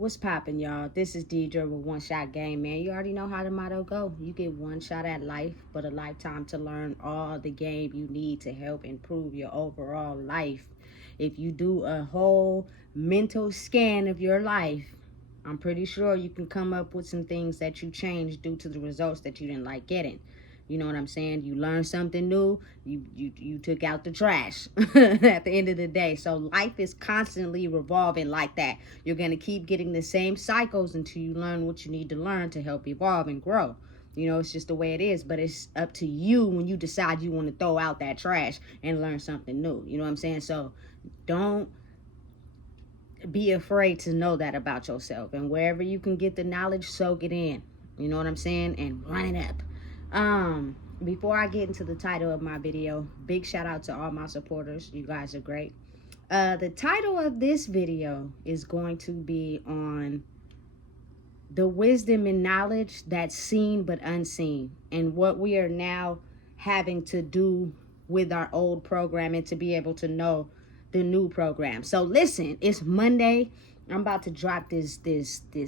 What's poppin', y'all? This is Deidre with One Shot Game, man. You already know how the motto go. You get one shot at life, but a lifetime to learn all the game you need to help improve your overall life. If you do a whole mental scan of your life, I'm pretty sure you can come up with some things that you changed due to the results that you didn't like getting. You know what I'm saying? You learned something new. You took out the trash at the end of the day. So life is constantly revolving like that. You're going to keep getting the same cycles until you learn what you need to learn to help evolve and grow. You know, it's just the way it is. But it's up to you when you decide you want to throw out that trash and learn something new. You know what I'm saying? So don't be afraid to know that about yourself. And wherever you can get the knowledge, soak it in. You know what I'm saying? And run it up. Before I get into the title of my video, big shout out to all my supporters. You guys are great. The title of this video is going to be on the wisdom and knowledge that's seen but unseen, and what we are now having to do with our old programming to be able to know the new program. So listen, it's Monday. I'm about to drop this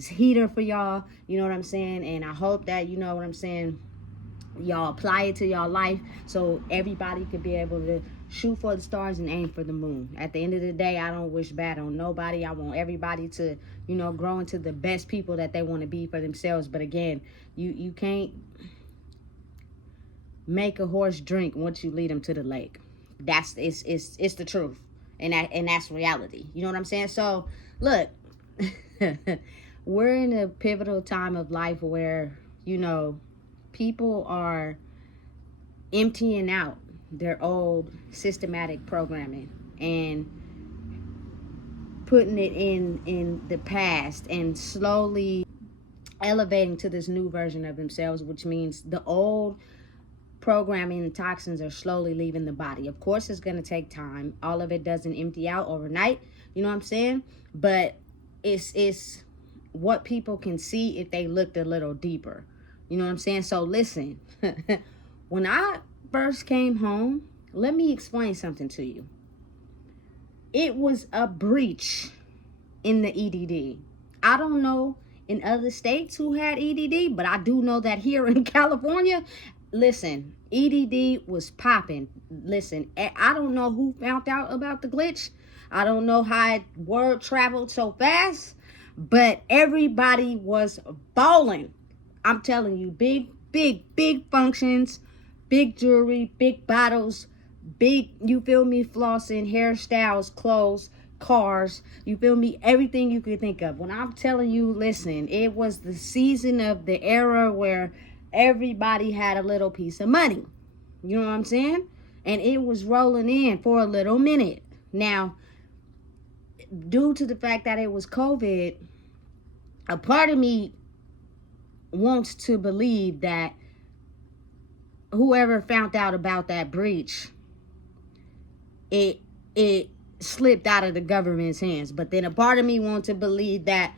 heater for y'all. You know what I'm saying? And I hope that, you know what I'm saying, y'all apply it to y'all life so everybody could be able to shoot for the stars and aim for the moon. At the end of the day, I don't wish bad on nobody. I want everybody to, you know, grow into the best people that they want to be for themselves. But again, you can't make a horse drink once you lead him to the lake. It's the truth. And that's reality. You know what I'm saying? So look, we're in a pivotal time of life where, you know, people are emptying out their old systematic programming and putting it in the past and slowly elevating to this new version of themselves, which means the old programming and toxins are slowly leaving the body. Of course, it's going to take time. All of it doesn't empty out overnight. You know what I'm saying? But it's what people can see if they looked a little deeper. You know what I'm saying? So listen, when I first came home, let me explain something to you. It was a breach in the EDD. I don't know in other states who had EDD, but I do know that here in California, listen, EDD was popping. Listen, I don't know who found out about the glitch. I don't know how word traveled so fast, but everybody was balling. I'm telling you, big functions, big jewelry, big bottles, big, you feel me, flossing, hairstyles, clothes, cars, you feel me, everything you could think of. When I'm telling you, listen, it was the season of the era where everybody had a little piece of money. You know what I'm saying? And it was rolling in for a little minute. Now, due to the fact that it was COVID, a part of me wants to believe that whoever found out about that breach, it slipped out of the government's hands. But then a part of me wants to believe that,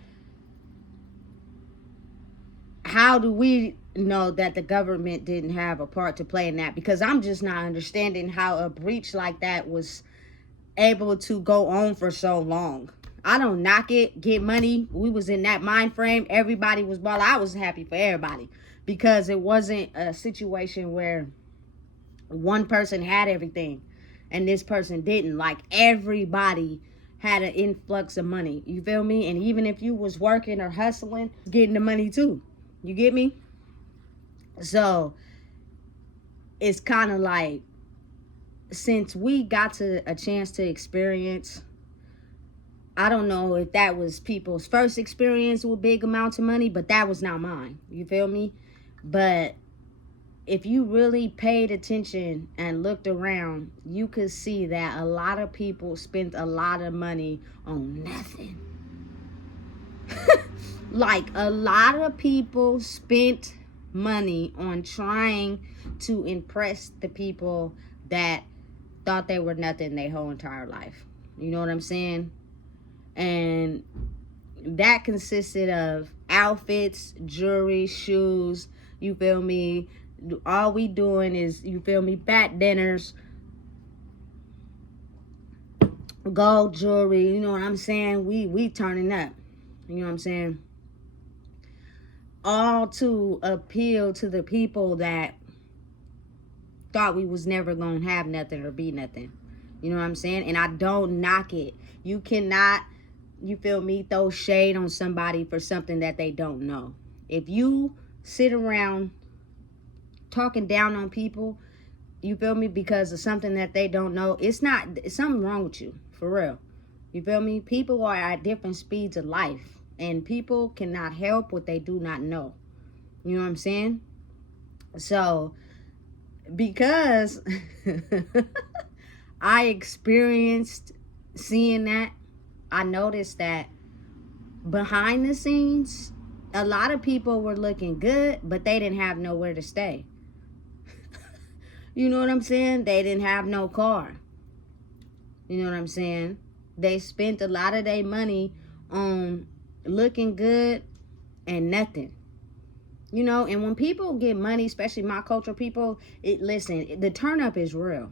how do we know that the government didn't have a part to play in that? Because I'm just not understanding how a breach like that was able to go on for so long. I don't knock it, get money. We was in that mind frame. Everybody was ball. I was happy for everybody because it wasn't a situation where one person had everything and this person didn't. Like, everybody had an influx of money. You feel me? And even if you was working or hustling, getting the money too. You get me? So it's kind of like, since we got to a chance to experience, I don't know if that was people's first experience with big amounts of money, but that was not mine. You feel me? But if you really paid attention and looked around, you could see that a lot of people spent a lot of money on nothing. Like, a lot of people spent money on trying to impress the people that thought they were nothing their whole entire life. You know what I'm saying? And that consisted of outfits, jewelry, shoes, you feel me? All we doing is, you feel me, fat dinners, gold jewelry, you know what I'm saying? We turning up. You know what I'm saying? All to appeal to the people that thought we was never gonna have nothing or be nothing. You know what I'm saying? And I don't knock it. You cannot, you feel me, throw shade on somebody for something that they don't know. If you sit around talking down on people, you feel me, because of something that they don't know, it's something wrong with you, for real. You feel me? People are at different speeds of life, and people cannot help what they do not know. You know what I'm saying? So, because I experienced seeing that, I noticed that behind the scenes, a lot of people were looking good, but they didn't have nowhere to stay. You know what I'm saying? They didn't have no car. You know what I'm saying? They spent a lot of their money on looking good and nothing. You know, and when people get money, especially my culture people, listen, the turn up is real.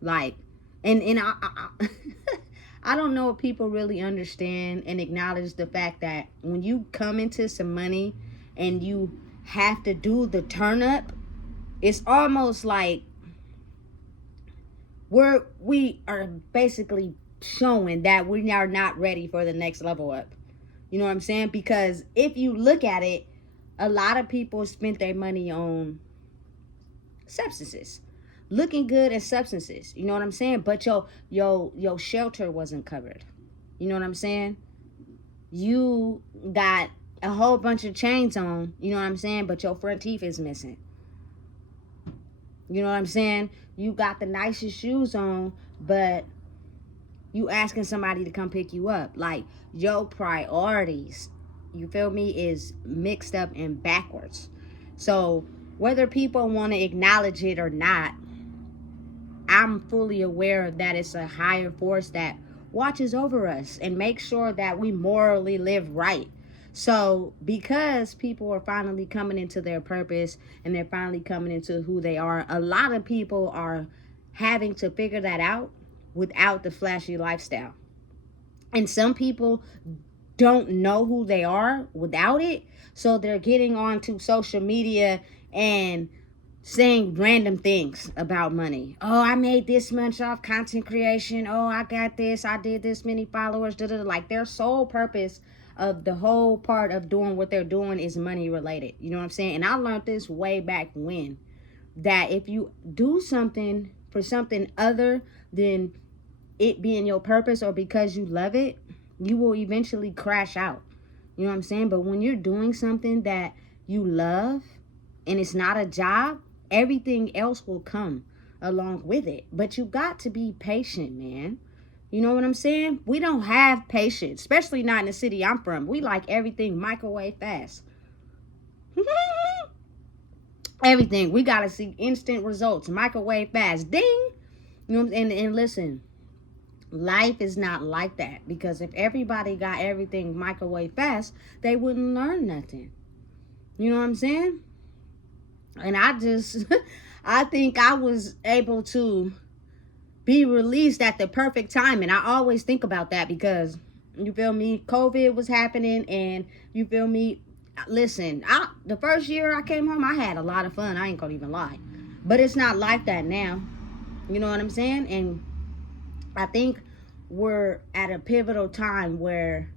Like, and I I don't know if people really understand and acknowledge the fact that when you come into some money and you have to do the turn up, it's almost like we are basically showing that we are not ready for the next level up. You know what I'm saying? Because if you look at it, a lot of people spent their money on substances, looking good and substances. You know what I'm saying? But your shelter wasn't covered. You know what I'm saying? You got a whole bunch of chains on. You know what I'm saying? But your front teeth is missing. You know what I'm saying? You got the nicest shoes on, but you asking somebody to come pick you up. Like, your priorities, you feel me, is mixed up and backwards. So whether people want to acknowledge it or not, I'm fully aware that it's a higher force that watches over us and makes sure that we morally live right. So because people are finally coming into their purpose and they're finally coming into who they are, a lot of people are having to figure that out without the flashy lifestyle. And some people don't know who they are without it. So they're getting onto social media and saying random things about money. Oh, I made this much off content creation. Oh, I got this. I did this many followers. Like, their sole purpose of the whole part of doing what they're doing is money related. You know what I'm saying? And I learned this way back when, that if you do something for something other than it being your purpose or because you love it, you will eventually crash out. You know what I'm saying? But when you're doing something that you love and it's not a job, everything else will come along with it. But you got to be patient, man. You know what I'm saying? We don't have patience, especially not in the city I'm from. We like everything microwave fast. Everything. We got to see instant results, microwave fast. Ding. You know, and listen, life is not like that, because if everybody got everything microwave fast, they wouldn't learn nothing. You know what I'm saying? And I just, I think I was able to be released at the perfect time. And I always think about that because, you feel me, COVID was happening, and you feel me, listen, the first year I came home, I had a lot of fun. I ain't gonna even lie. But it's not like that now. You know what I'm saying? And I think we're at a pivotal time where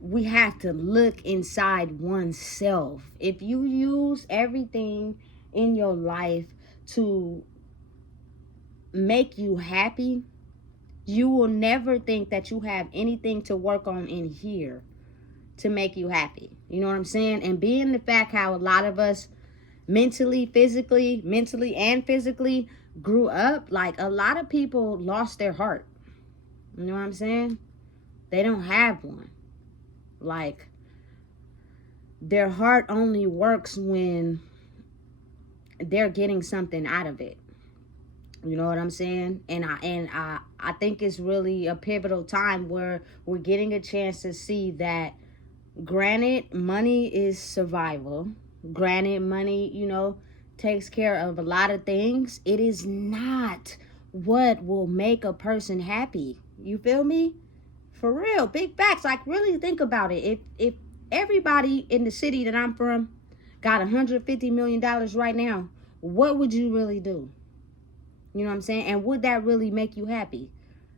we have to look inside oneself. If you use everything in your life to make you happy, you will never think that you have anything to work on in here to make you happy. You know what I'm saying? And being the fact how a lot of us mentally and physically grew up, like, a lot of people lost their heart. You know what I'm saying? They don't have one. Like, their heart only works when they're getting something out of it. You know what I'm saying? And I think it's really a pivotal time where we're getting a chance to see that, granted, money is survival. Granted, money, you know, takes care of a lot of things. It is not what will make a person happy. You feel me? For real, big facts. Like, really think about it. If everybody in the city that I'm from got $150 million right now, what would you really do? You know what I'm saying? And would that really make you happy?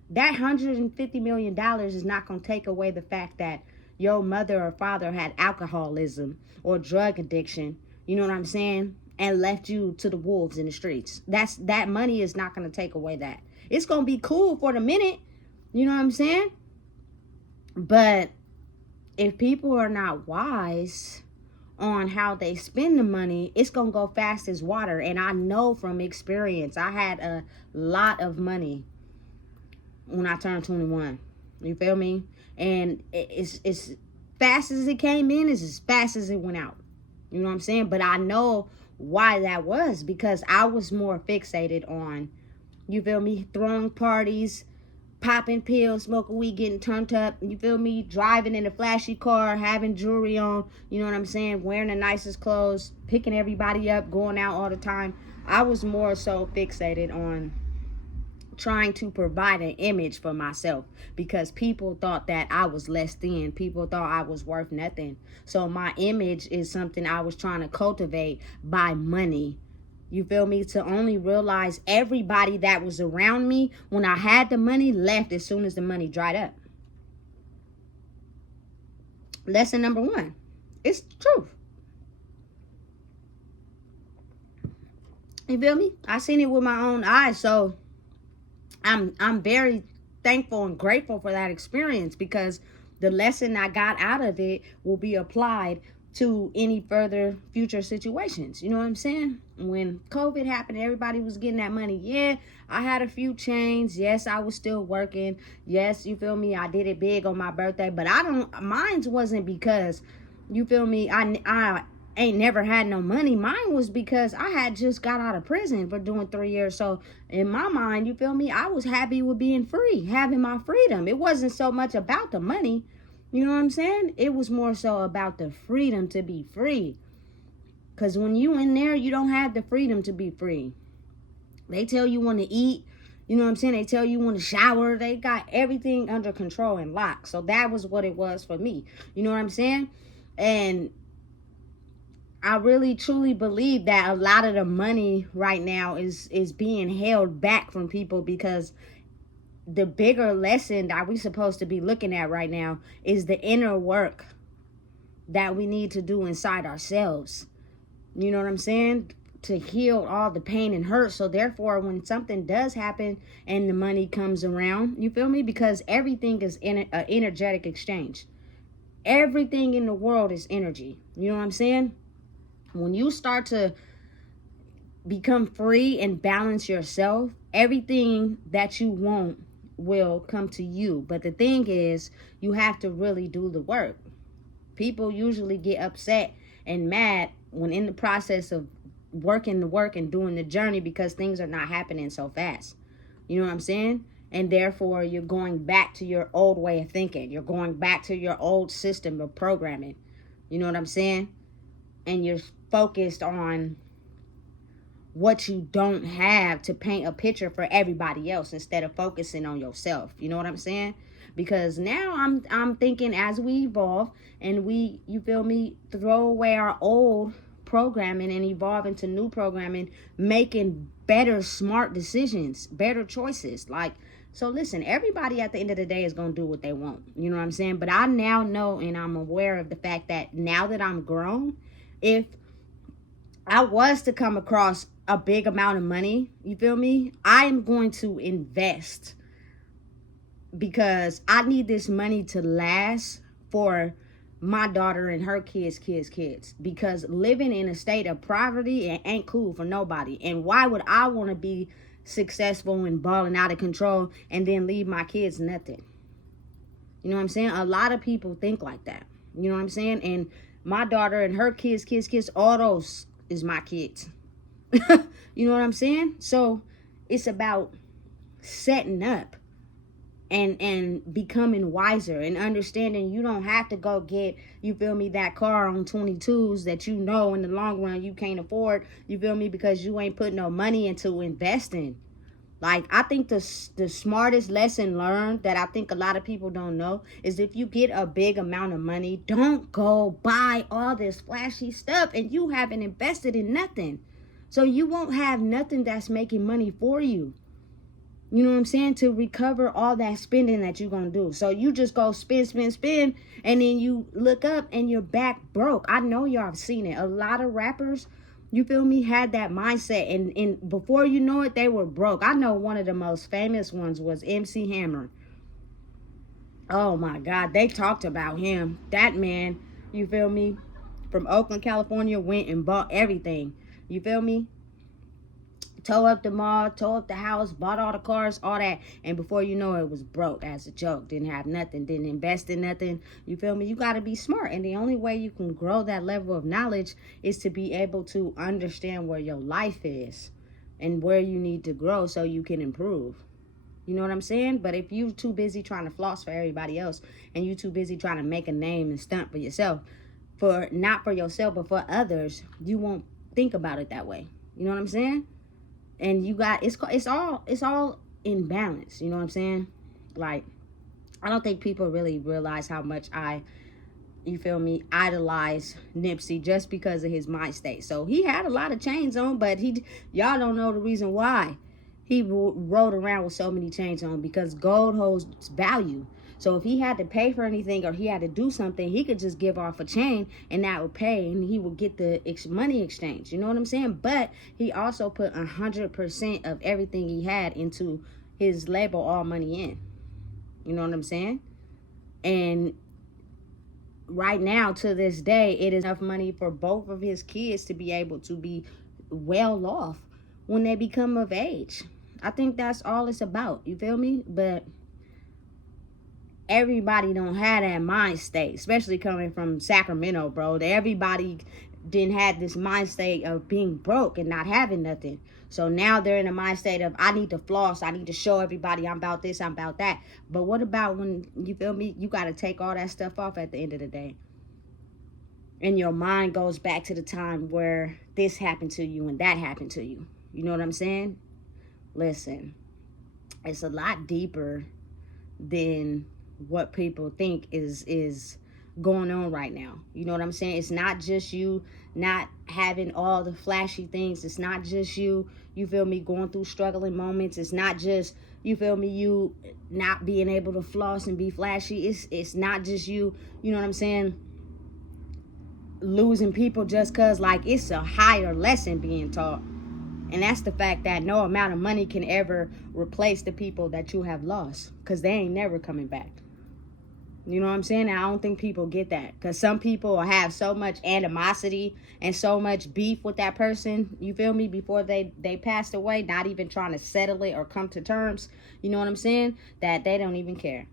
That $150 million is not going to take away the fact that your mother or father had alcoholism or drug addiction, you know what I'm saying, and left you to the wolves in the streets. That money is not going to take away that. It's going to be cool for the minute, you know what I'm saying? But if people are not wise on how they spend the money, it's going to go fast as water. And I know from experience, I had a lot of money when I turned 21. You feel me? And it's fast as it came in, is as fast as it went out. You know what I'm saying? But I know why that was, because I was more fixated on, you feel me, throwing parties, popping pills, smoking weed, getting turned up, you feel me, driving in a flashy car, having jewelry on, you know what I'm saying, wearing the nicest clothes, picking everybody up, going out all the time. I was more so fixated on trying to provide an image for myself, because people thought that I was less than. People thought I was worth nothing. So my image is something I was trying to cultivate by money. You feel me? To only realize everybody that was around me when I had the money left as soon as the money dried up. Lesson number 1. It's the truth. You feel me? I seen it with my own eyes. So I'm very thankful and grateful for that experience, because the lesson I got out of it will be applied to any further future situations. You know what I'm saying? When COVID happened, everybody was getting that money. Yeah, I had a few chains. Yes, I was still working. Yes, you feel me, I did it big on my birthday. But mine wasn't because, you feel me, I ain't never had no money. Mine was because I had just got out of prison for doing 3 years. So in my mind, you feel me, I was happy with being free, having my freedom. It wasn't so much about the money. You know what I'm saying? It was more so about the freedom to be free. Because when you in there, you don't have the freedom to be free. They tell you when to eat. You know what I'm saying? They tell you when to shower. They got everything under control and locked. So that was what it was for me. You know what I'm saying? And I really truly believe that a lot of the money right now is being held back from people, because the bigger lesson that we supposed to be looking at right now is the inner work that we need to do inside ourselves. You know what I'm saying? To heal all the pain and hurt. So therefore, when something does happen and the money comes around, you feel me? Because everything is in an energetic exchange. Everything in the world is energy. You know what I'm saying? When you start to become free and balance yourself, everything that you want will come to you. But the thing is, you have to really do the work. People usually get upset and mad when in the process of working the work and doing the journey, because things are not happening so fast. You know what I'm saying? And therefore, you're going back to your old way of thinking. You're going back to your old system of programming. You know what I'm saying? And you're focused on what you don't have to paint a picture for everybody else instead of focusing on yourself. You know what I'm saying? Because now I'm thinking, as we evolve and we, you feel me, throw away our old programming and evolve into new programming, making better, smart decisions, better choices. Like, so listen, everybody at the end of the day is going to do what they want. You know what I'm saying? But I now know, and I'm aware of the fact that now that I'm grown, if I was to come across a big amount of money, you feel me, I am going to invest, because I need this money to last for my daughter and her kids, because living in a state of poverty ain't cool for nobody. And why would I want to be successful and balling out of control and then leave my kids nothing? You know what I'm saying? A lot of people think like that. You know what I'm saying? And my daughter and her kids, all those is my kids. You know what I'm saying? So it's about setting up and becoming wiser and understanding you don't have to go get, you feel me, that car on 22s that you know in the long run you can't afford, you feel me, because you ain't put no money into investing. Like, I think the smartest lesson learned that I think a lot of people don't know is if you get a big amount of money, don't go buy all this flashy stuff and you haven't invested in nothing. So you won't have nothing that's making money for you. You know what I'm saying? To recover all that spending that you're going to do. So you just go spend, and then you look up and you're back broke. I know y'all have seen it. A lot of rappers, you feel me, had that mindset. And before you know it, they were broke. I know one of the most famous ones was MC Hammer. Oh my God. They talked about him. That man, you feel me, from Oakland, California, went and bought everything. You feel me? Tore up the mall, tore up the house, bought all the cars, all that. And before you know it, was broke as a joke. Didn't have nothing, didn't invest in nothing. You feel me? You got to be smart. And the only way you can grow that level of knowledge is to be able to understand where your life is and where you need to grow so you can improve. You know what I'm saying? But if you too busy trying to floss for everybody else and you too busy trying to make a name and stunt for yourself, for not for yourself but for others, you won't think about it that way. You know what I'm saying? And you got it's all in balance. You know what I'm saying? Like, I don't think people really realize how much you feel me, idolize Nipsey just because of his mind state. So he had a lot of chains on, but y'all don't know the reason why he rode around with so many chains on, because gold holds value. So if he had to pay for anything or he had to do something, he could just give off a chain and that would pay and he would get the money exchange. You know what I'm saying? But he also put 100% of everything he had into his label, All Money In. You know what I'm saying? And right now, to this day, it is enough money for both of his kids to be able to be well off when they become of age. I think that's all it's about. You feel me? But everybody don't have that mind state, especially coming from Sacramento, bro. Everybody didn't have this mind state of being broke and not having nothing. So now they're in a mind state of, I need to floss, I need to show everybody I'm about this, I'm about that. But what about when, you feel me, you got to take all that stuff off at the end of the day. And your mind goes back to the time where this happened to you and that happened to you. You know what I'm saying? Listen, it's a lot deeper than what people think is going on right now. You know what I'm saying? It's not just you not having all the flashy things. It's not just you feel me, going through struggling moments. It's not just, you feel me, you not being able to floss and be flashy. It's not just you know what I'm saying, losing people just because, like, it's a higher lesson being taught. And that's the fact that no amount of money can ever replace the people that you have lost, because they ain't never coming back. You know what I'm saying? And I don't think people get that, because some people have so much animosity and so much beef with that person, you feel me, before they passed away, not even trying to settle it or come to terms, you know what I'm saying, that they don't even care.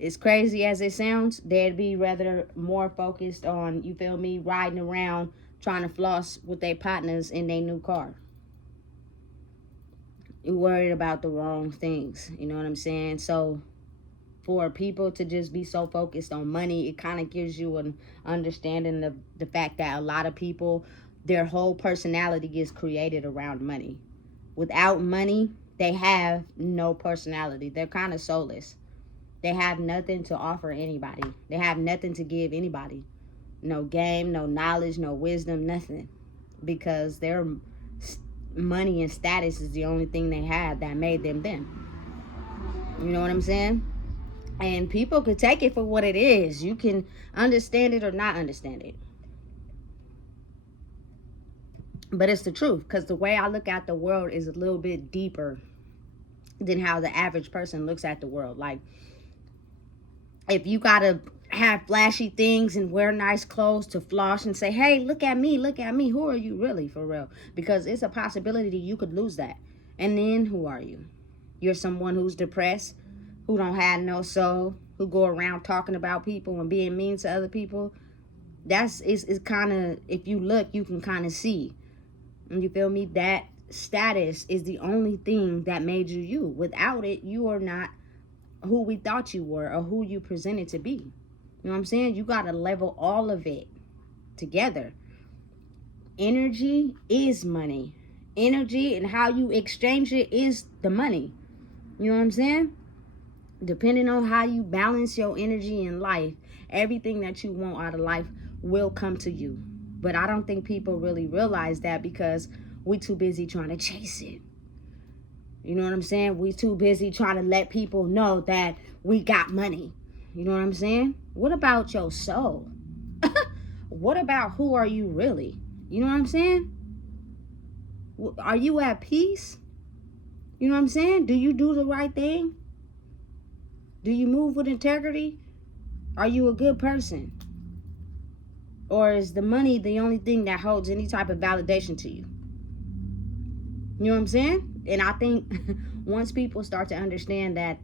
As crazy as it sounds, they'd be rather more focused on, you feel me, riding around trying to floss with their partners in their new car. You're worried about the wrong things, you know what I'm saying? So for people to just be so focused on money, it kind of gives you an understanding of the fact that a lot of people, their whole personality is created around money. Without money, they have no personality. They're kind of soulless. They have nothing to offer anybody. They have nothing to give anybody. No game, no knowledge, no wisdom, nothing. Because their money and status is the only thing they have that made them them. You know what I'm saying? And people could take it for what it is. You can understand it or not understand it. But it's the truth, because the way I look at the world is a little bit deeper than how the average person looks at the world. Like, if you gotta have flashy things and wear nice clothes to floss and say, hey, look at me, who are you really, for real? Because it's a possibility you could lose that. And then who are you? You're someone who's depressed, who don't have no soul, who go around talking about people and being mean to other people. That's kind of, if you look, you can kind of see. And you feel me? That status is the only thing that made you you. Without it, you are not who we thought you were or who you presented to be. You know what I'm saying? You got to level all of it together. Energy is money. energy and how you exchange it is the money. You know what I'm saying? Depending on how you balance your energy in life, everything that you want out of life will come to you. But I don't think people really realize that because we too busy trying to chase it. You know what I'm saying? We too busy trying to let people know that we got money. You know what I'm saying? What about your soul? What about who are you really? You know what I'm saying? Are you at peace? You know what I'm saying? Do you do the right thing? Do you move with integrity? Are you a good person? Or is the money the only thing that holds any type of validation to you? You know what I'm saying? And I think once people start to understand that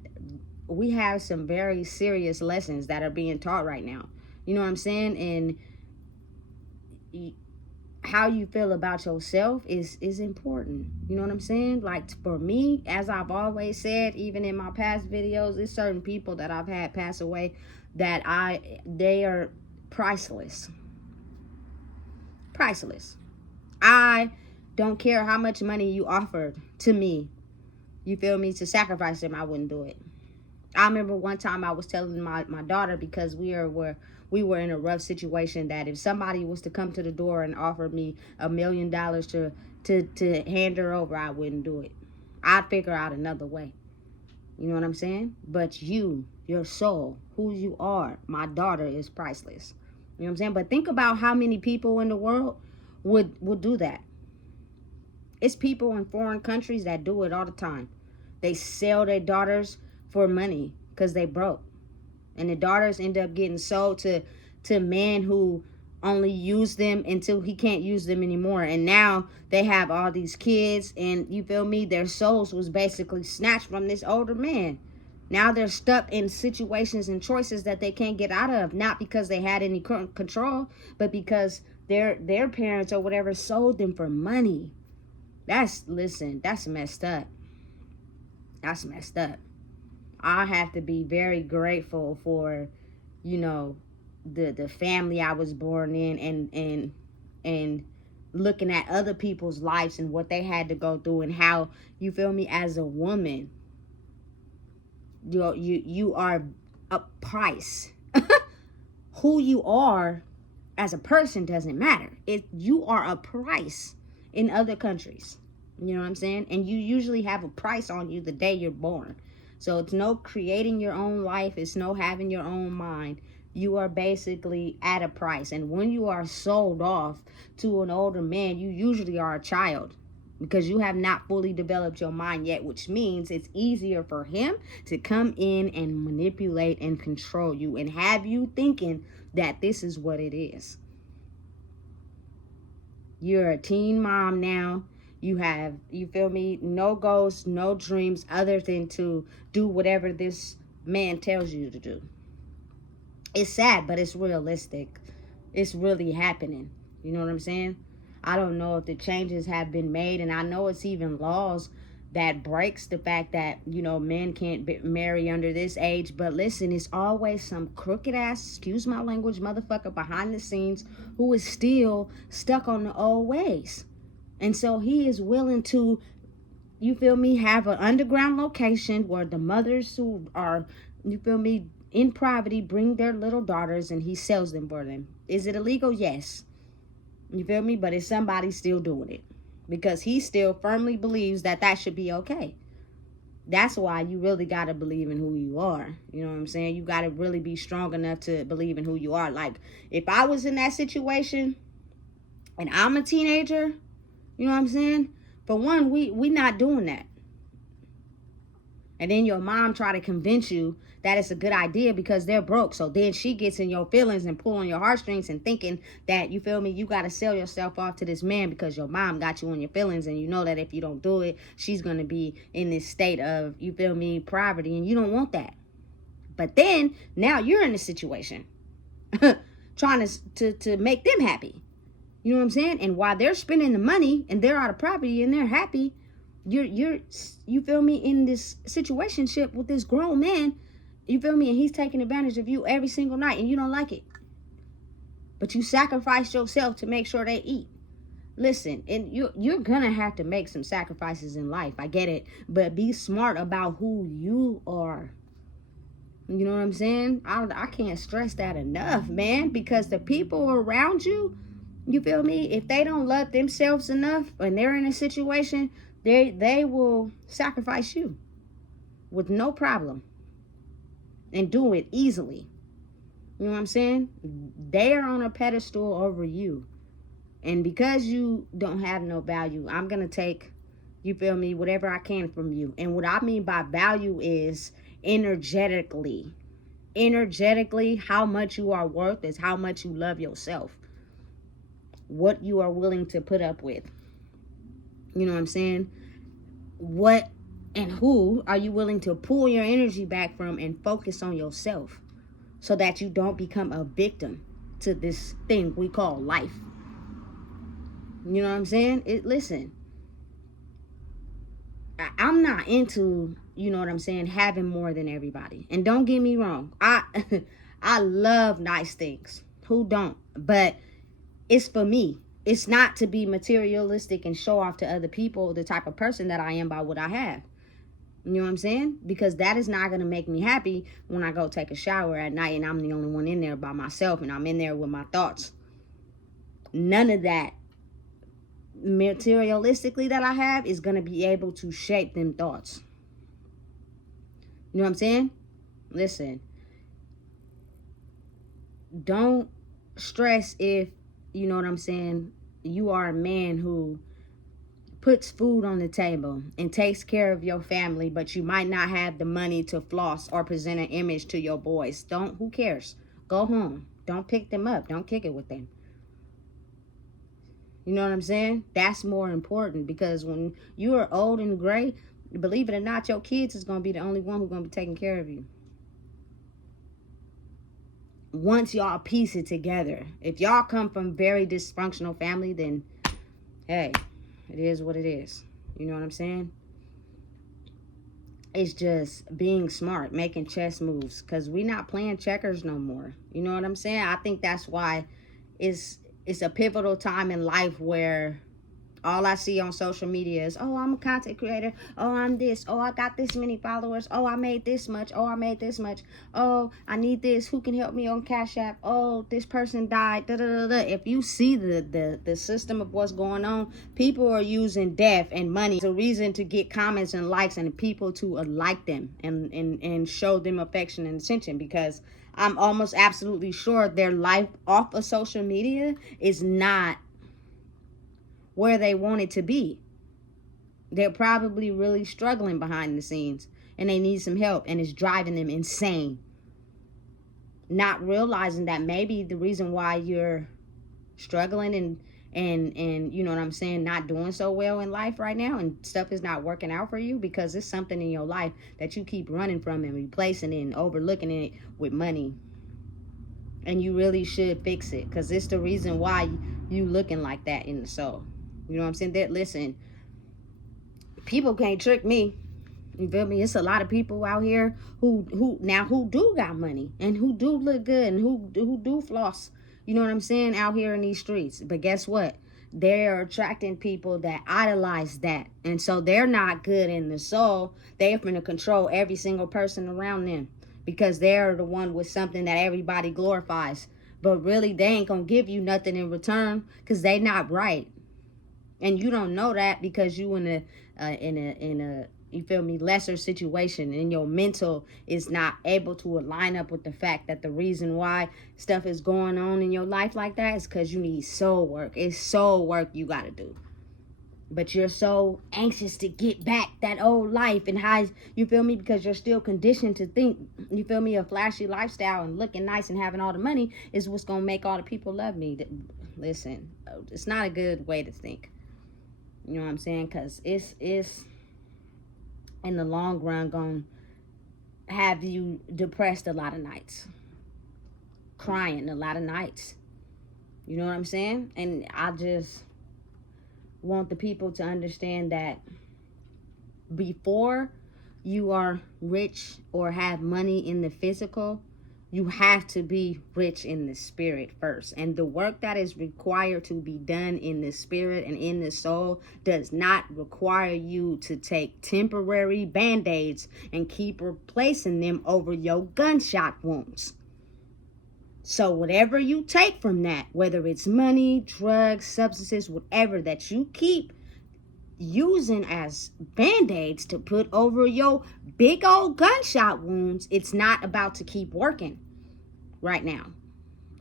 we have some very serious lessons that are being taught right now. You know what I'm saying? And how you feel about yourself is important. You know what I'm saying? Like for me, as I've always said, even in my past videos, there's certain people that I've had pass away that they are priceless. Priceless. I don't care how much money you offered to me, you feel me, to sacrifice them, I wouldn't do it. I remember one time I was telling my daughter, because we were in a rough situation, that if somebody was to come to the door and offer me $1 million to hand her over, I wouldn't do it. I'd figure out another way. You know what I'm saying? But you, your soul, who you are, my daughter, is priceless. You know what I'm saying? But think about how many people in the world would do that. It's people in foreign countries that do it all the time. They sell their daughters for money because they broke. And the daughters end up getting sold to men who only use them until he can't use them anymore. And now they have all these kids, and you feel me, their souls was basically snatched from this older man. Now they're stuck in situations and choices that they can't get out of, not because they had any control, but because their parents or whatever sold them for money. That's messed up. That's messed up. I have to be very grateful for, you know, the family I was born in, and looking at other people's lives and what they had to go through, and how, you feel me, as a woman, you are a price. Who you are as a person doesn't matter. You are a price in other countries. You know what I'm saying? And you usually have a price on you the day you're born. So it's no creating your own life. It's no having your own mind. You are basically at a price. And when you are sold off to an older man, you usually are a child, because you have not fully developed your mind yet, which means it's easier for him to come in and manipulate and control you and have you thinking that this is what it is. You're a teen mom now. You have, you feel me, no goals, no dreams other than to do whatever this man tells you to do. It's sad, but it's realistic. It's really happening. You know what I'm saying? I don't know if the changes have been made, and I know it's even laws that breaks the fact that, you know, men can't marry under this age. But listen, it's always some crooked ass, excuse my language, motherfucker behind the scenes who is still stuck on the old ways. And so he is willing to, you feel me, have an underground location where the mothers who are, you feel me, in poverty bring their little daughters, and he sells them for them. Is it illegal? Yes. You feel me? But is somebody still doing it? Because he still firmly believes that that should be okay. That's why you really got to believe in who you are. You know what I'm saying? You got to really be strong enough to believe in who you are. Like, if I was in that situation and I'm a teenager, you know what I'm saying? For one, we not doing that. And then your mom try to convince you that it's a good idea because they're broke. So then she gets in your feelings and pull on your heartstrings and thinking that, you feel me, you got to sell yourself off to this man because your mom got you on your feelings. And you know that if you don't do it, she's going to be in this state of, you feel me, poverty. And you don't want that. But then now you're in a situation trying to make them happy. You know what I'm saying? And while they're spending the money and they're out of property and they're happy, you feel me, in this situationship with this grown man, you feel me, and he's taking advantage of you every single night, and you don't like it. But you sacrifice yourself to make sure they eat. Listen, and you're gonna have to make some sacrifices in life. I get it, but be smart about who you are. You know what I'm saying? I can't stress that enough, man, because the people around you, you feel me? If they don't love themselves enough and they're in a situation, they will sacrifice you with no problem and do it easily. You know what I'm saying? They are on a pedestal over you. And because you don't have no value, I'm going to take, you feel me, whatever I can from you. And what I mean by value is energetically. Energetically, how much you are worth is how much you love yourself. What you are willing to put up with. You know what I'm saying? What and who are you willing to pull your energy back from and focus on yourself so that you don't become a victim to this thing we call life. You know what I'm saying? Listen, I'm not into, you know what I'm saying, having more than everybody. And don't get me wrong, I love nice things. Who don't? But it's for me. It's not to be materialistic and show off to other people the type of person that I am by what I have. You know what I'm saying? Because that is not going to make me happy when I go take a shower at night and I'm the only one in there by myself and I'm in there with my thoughts. None of that materialistically that I have is going to be able to shape them thoughts. You know what I'm saying? Listen, don't stress if, you know what I'm saying, you are a man who puts food on the table and takes care of your family, but you might not have the money to floss or present an image to your boys. Who cares? Go home. Don't pick them up. Don't kick it with them. You know what I'm saying? That's more important, because when you are old and gray, believe it or not, your kids is going to be the only one who's going to be taking care of you. Once y'all piece it together. If y'all come from very dysfunctional family, then hey, it is what it is. You know what I'm saying? It's just being smart, making chess moves, because we're not playing checkers no more. You know what I'm saying? I think that's why it's a pivotal time in life where all I see on social media is, oh, I'm a content creator. Oh, I'm this. Oh, I got this many followers. Oh, I made this much. Oh, I made this much. Oh, I need this. Who can help me on Cash App? Oh, this person died. Da, da, da, da. If you see the system of what's going on, people are using death and money as a reason to get comments and likes and people to like them and show them affection and attention, because I'm almost absolutely sure their life off of social media is not where they want it to be. They're probably really struggling behind the scenes and they need some help, and it's driving them insane. Not realizing that maybe the reason why you're struggling and you know what I'm saying, not doing so well in life right now and stuff is not working out for you, because it's something in your life that you keep running from and replacing it and overlooking it with money. And you really should fix it, because it's the reason why you looking like that in the soul. You know what I'm saying? That, listen, people can't trick me. You feel me? It's a lot of people out here who do got money and who do look good and who do floss. You know what I'm saying? Out here in these streets. But guess what? They're attracting people that idolize that. And so they're not good in the soul. They're going to control every single person around them, because they're the one with something that everybody glorifies. But really, they ain't going to give you nothing in return, because they not right. And you don't know that because you in a you feel me, lesser situation, and your mental is not able to align up with the fact that the reason why stuff is going on in your life like that is because you need soul work. It's soul work you got to do. But you're so anxious to get back that old life and how, you feel me, because you're still conditioned to think, you feel me, a flashy lifestyle and looking nice and having all the money is what's going to make all the people love me. Listen, it's not a good way to think. You know what I'm saying? Because it's in the long run going to have you depressed a lot of nights. Crying a lot of nights. You know what I'm saying? And I just want the people to understand that before you are rich or have money in the physical, You have to be rich in the spirit first. And the work that is required to be done in the spirit and in the soul does not require you to take temporary band-aids and keep replacing them over your gunshot wounds. So whatever you take from that, whether it's money, drugs, substances, whatever that you keep using as band-aids to put over your big old gunshot wounds, it's not about to keep working right now.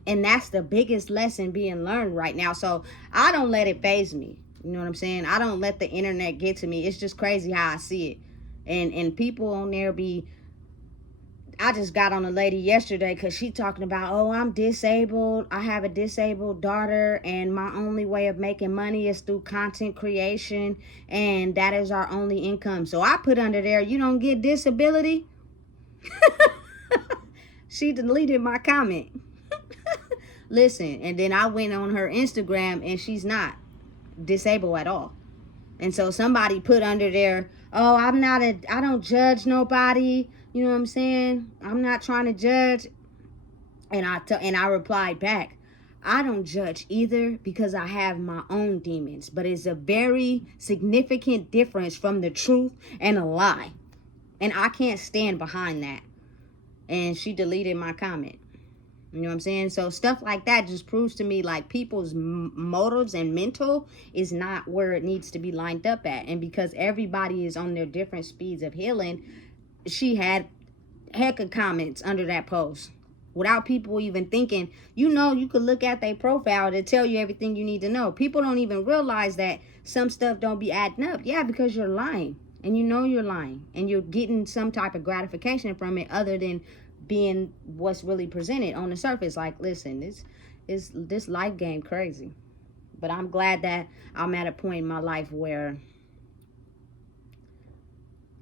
And that's the biggest lesson being learned right now. So I don't let it faze me. You know what I'm saying? I don't let the internet get to me. It's just crazy how I see it. And people on there I just got on a lady yesterday because she talking about, oh, I'm disabled. I have a disabled daughter, and my only way of making money is through content creation, and that is our only income. So I put under there, you don't get disability? She deleted my comment. Listen, and then I went on her Instagram, and she's not disabled at all. And so somebody put under there, oh, I don't judge nobody. You know what I'm saying? I'm not trying to judge. And I replied back, I don't judge either because I have my own demons. But it's a very significant difference from the truth and a lie. And I can't stand behind that. And she deleted my comment. You know what I'm saying? So stuff like that just proves to me like people's motives and mental is not where it needs to be lined up at. And because everybody is on their different speeds of healing, she had heck of comments under that post without people even thinking. You could look at their profile to tell you everything you need to know. People don't even realize that some stuff don't be adding up. Yeah, because you're lying, and you're lying, and you're getting some type of gratification from it other than being what's really presented on the surface. Like, listen, this life game crazy. But I'm glad that I'm at a point in my life where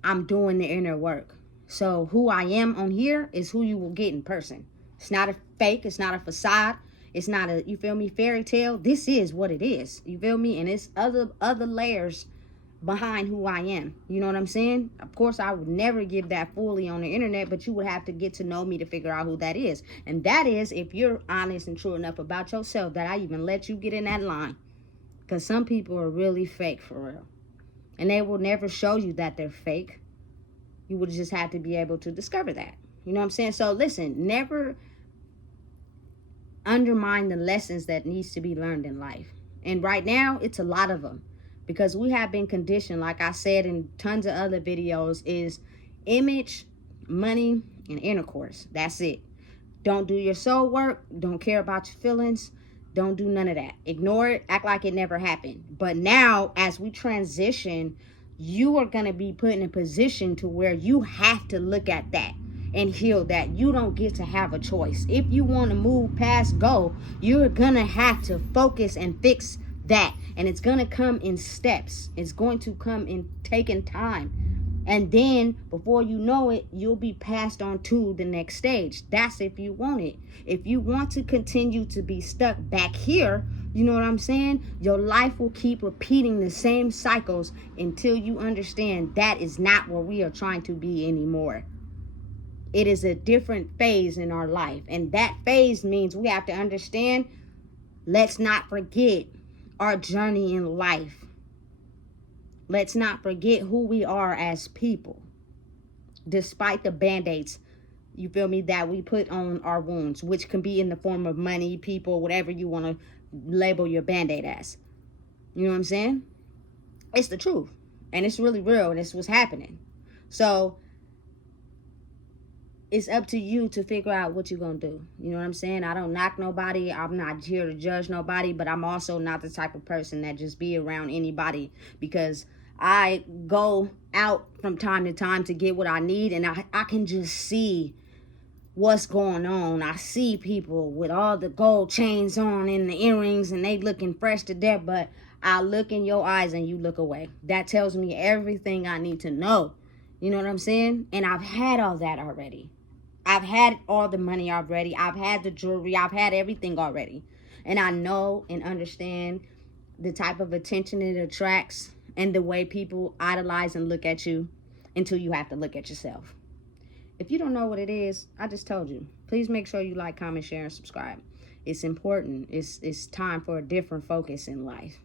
I'm doing the inner work. So who I am on here is who you will get in person. It's not a fake. It's not a facade. It's not a, you feel me, fairy tale. This is what it is. You feel me? And it's other layers behind who I am. You know what I'm saying? Of course, I would never give that fully on the internet, but you would have to get to know me to figure out who that is. And that is if you're honest and true enough about yourself that I even let you get in that line. Because some people are really fake for real. And they will never show you that they're fake. You would just have to be able to discover that. You know what I'm saying? So listen, never undermine the lessons that needs to be learned in life. And right now, it's a lot of them. Because we have been conditioned, like I said in tons of other videos, is image, money, and intercourse. That's it. Don't do your soul work. Don't care about your feelings. Don't do none of that. Ignore it. Act like it never happened. But now, as we transition, you are going to be put in a position to where you have to look at that and heal that. You don't get to have a choice. If you want to move past go, you're going to have to focus and fix that. And it's going to come in steps. It's going to come in taking time. And then before you know it, you'll be passed on to the next stage. That's if you want it. If you want to continue to be stuck back here, you know what I'm saying? Your life will keep repeating the same cycles until you understand that is not where we are trying to be anymore. It is a different phase in our life. And that phase means we have to understand, let's not forget our journey in life. Let's not forget who we are as people. Despite the band-aids, you feel me, that we put on our wounds, which can be in the form of money, people, whatever you want to label your band-aid as. You know what I'm saying? It's the truth. And it's really real. And it's what's happening. So it's up to you to figure out what you're going to do. You know what I'm saying? I don't knock nobody. I'm not here to judge nobody. But I'm also not the type of person that just be around anybody. Because I go out from time to time to get what I need. And I can just see what's going on. I see people with all the gold chains on and the earrings. And they looking fresh to death. But I look in your eyes and you look away. That tells me everything I need to know. You know what I'm saying? And I've had all that already. I've had all the money already. I've had the jewelry. I've had everything already. And I know and understand the type of attention it attracts and the way people idolize and look at you until you have to look at yourself. If you don't know what it is, I just told you. Please make sure you like, comment, share, and subscribe. It's important. It's time for a different focus in life.